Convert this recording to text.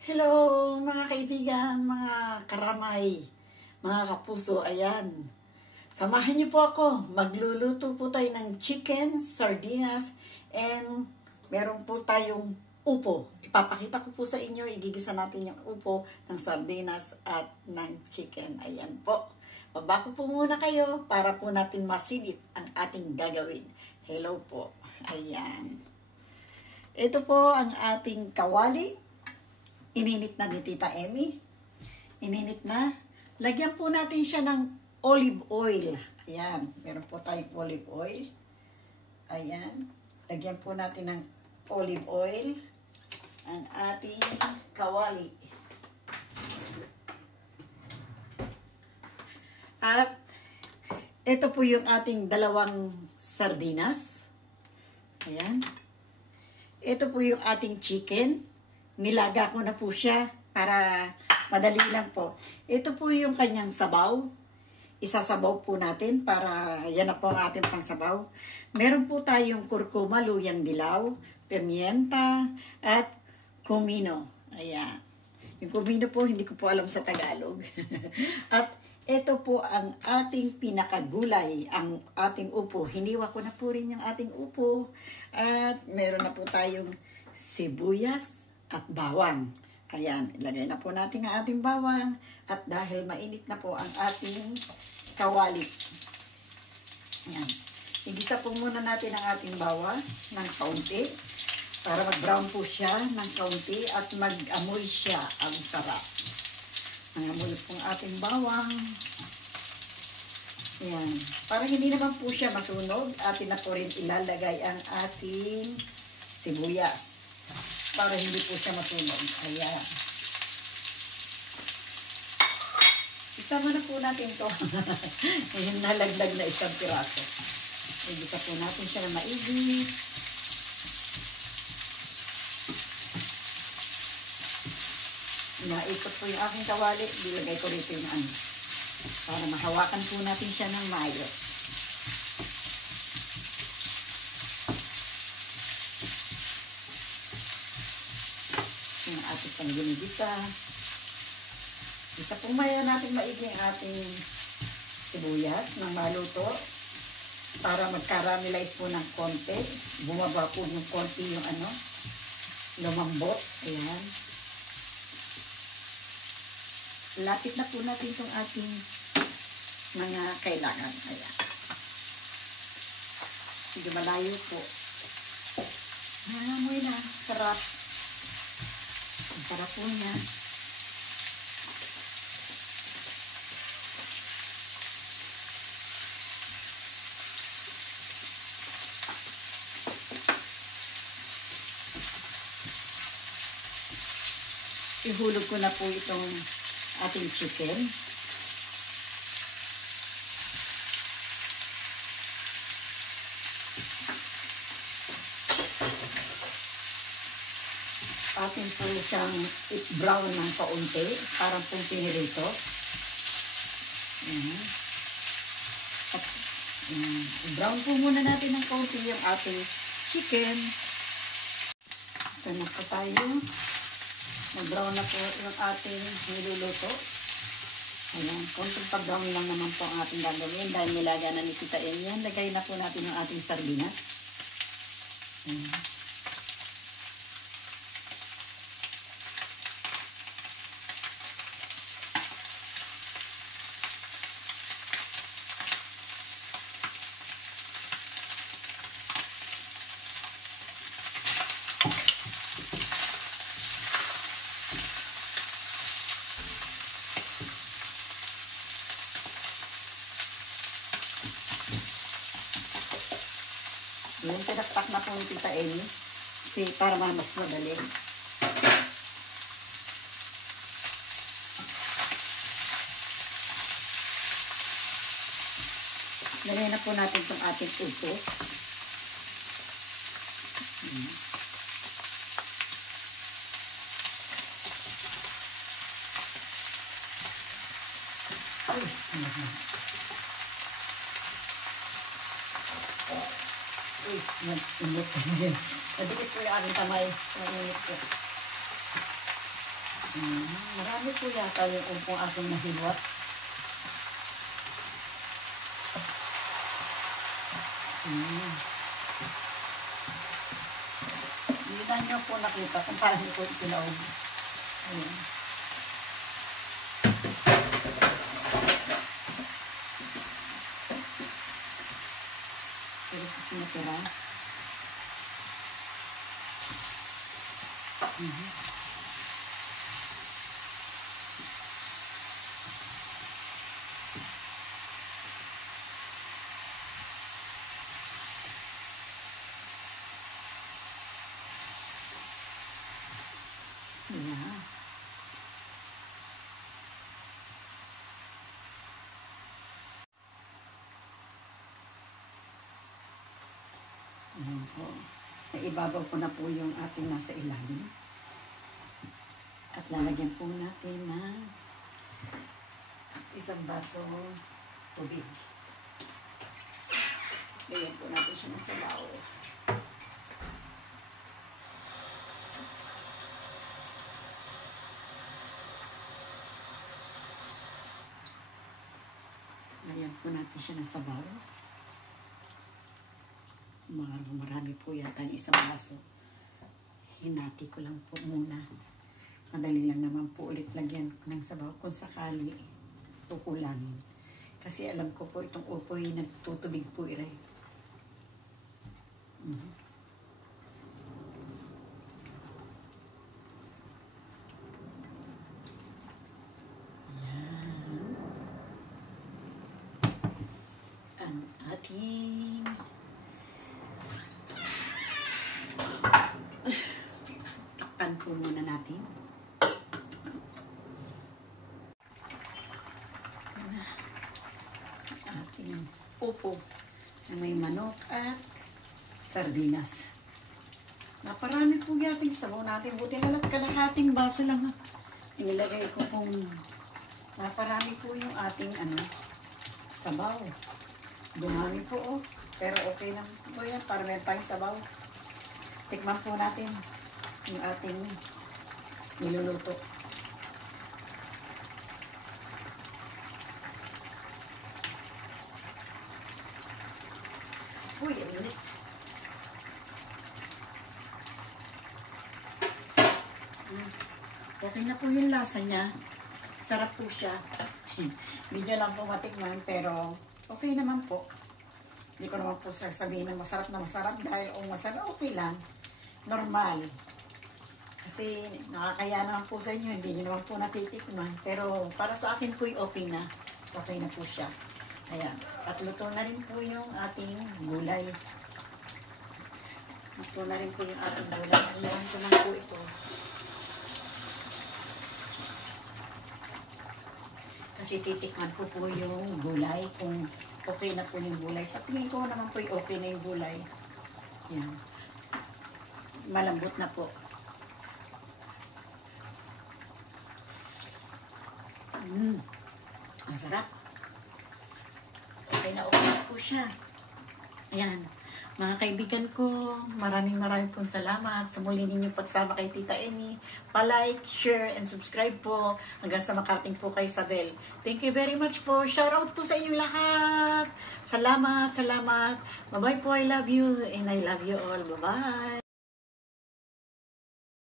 Hello mga kaibigan, mga karamay, mga kapuso, ayan. Samahan niyo po ako, magluluto po tayo ng chicken, sardinas, and meron po tayong upo. Ipapakita ko po sa inyo, igigisa natin yung upo ng sardinas at ng chicken. Ayan po. Babako po muna kayo para po natin masilip ang ating gagawin. Hello po. Ayan. Ito po ang ating kawali. Ininit na ni Tita Emmy. Ininit na. Lagyan po natin siya ng olive oil. Ayan. Meron po tayong olive oil. Ayan. Lagyan po natin ng olive oil ang ating kawali. At ito po yung ating dalawang sardinas. Ayan. Ito po yung ating chicken. Nilaga ko na po siya para madali lang po. Ito po yung kanyang sabaw. Isasabaw po natin para yan na po ang ating pangsabaw. Meron po tayong kurkuma, luyang dilaw, pimienta, at kumino. Ayan. Yung kumino po, hindi ko po alam sa Tagalog. At ito po ang ating pinakagulay, ang ating upo. Hiniwa ko na po rin yung ating upo. At meron na po tayong sibuyas at bawang. Ayan, ilagay na po natin ang ating bawang. At dahil mainit na po ang ating kawali. Ayan. Igisa po muna natin ang ating bawang ng kaunti. Para mag-brown po siya ng kaunti at mag-amoy siya. Ang sarap. Nangamoy po ang ating bawang. Ayan. Para hindi naman po siya masunog, atin na po rin ilalagay ang ating sibuyas. Para hindi po siya masunog. Ayan. Isama na po natin to. Ayan, nalaglag na isang piraso. Igisa po natin siya na maigi. Naikot po yung aking kawali. Dilagay ko rito yung ano. Para mahawakan po natin siya ng maayos. Yung ating pang ginigisa. Isa po maya natin maigi ang ating sibuyas ng maluto. Para mag-caramelize po ng konti. Bumaba po ng konti yung ano. Lumambot. Ayan. Lapit na po natin itong ating mga kailangan. Ayan. Hindi malayo po. Amoy na. Sarap. Ang sarap po niya. Ihulog ko na po itong ating chicken. Atin po siyang brown ng kaunti. Parang pong pinirito. Ayan. At brown po muna natin ng kaunti yung ating chicken. Ito na po tayo. Mag-brown na po yung ating niluluto. Ayan, konting pag-brown lang naman po ang ating gagawin dahil nilaga na ni Tita Emmy yan. Lagay na po natin yung ating sardinas. Ayan. Yung pinakpak na po ni Tita Emmy para mas madali. Lagay na po natin itong ating upo. Init. Nadikit ko yung aking kamay. Init ko. Marami po yata yung upong aking nahilwat. Hindi na nyo po nakita kung paano ko itinaog. Ayan. Pero ito pinatira. Yeah. Ayan po. Naibabaw ko na po yung ating nasa ilalim. At lalagyan po natin ng isang baso tubig. Lagyan po natin siya ng sabaw. Lagyan po natin siya ng sabaw. Marami po yata ng isang baso. Hinati ko lang po muna. Madali lang naman po ulit lagyan ng sabaw kung sakali kukulangin. Kasi alam ko po itong upoy nagtutubig po iray. Yan. Ang ating takpan po muna natin. Ating upo na may manok at sardinas. Naparami po yating sabaw natin. Buti na lang kalahating baso lang nilagay ko kung naparami po yung ating sabaw. Dumami po oh. Pero okay lang po yan para meron tayong sabaw. Tikman po natin yung ating niluluto. Uy, ang init. Okay na po yung lasa niya. Sarap po siya. Hindi nyo lang po matikman, pero okay naman po. Hindi ko naman po sasabihin na masarap dahil masarap, okay lang. Normal. Kasi nakakaya naman po sa inyo, hindi nyo naman po natitikman. Pero para sa akin po okay na. Okay na po siya. Ayan. At luto na rin po yung ating gulay. Luto na rin po yung ating gulay. Iwan ko lang po ito. Kasi titikman ko po yung gulay kung okay na po yung gulay. Sa tingin ko naman po okay na yung gulay. Yan. Malambot na po. Ang sarap. Okay na po siya. Ayan. Mga kaibigan ko, maraming pong salamat sa muli ninyong pagsama kay Tita Amy. Pa-like, share, and subscribe po hanggang sa makarating po kay Isabel. Thank you very much po. Shout out po sa inyong lahat. Salamat, salamat. Bye-bye po. I love you and I love you all. Bye-bye.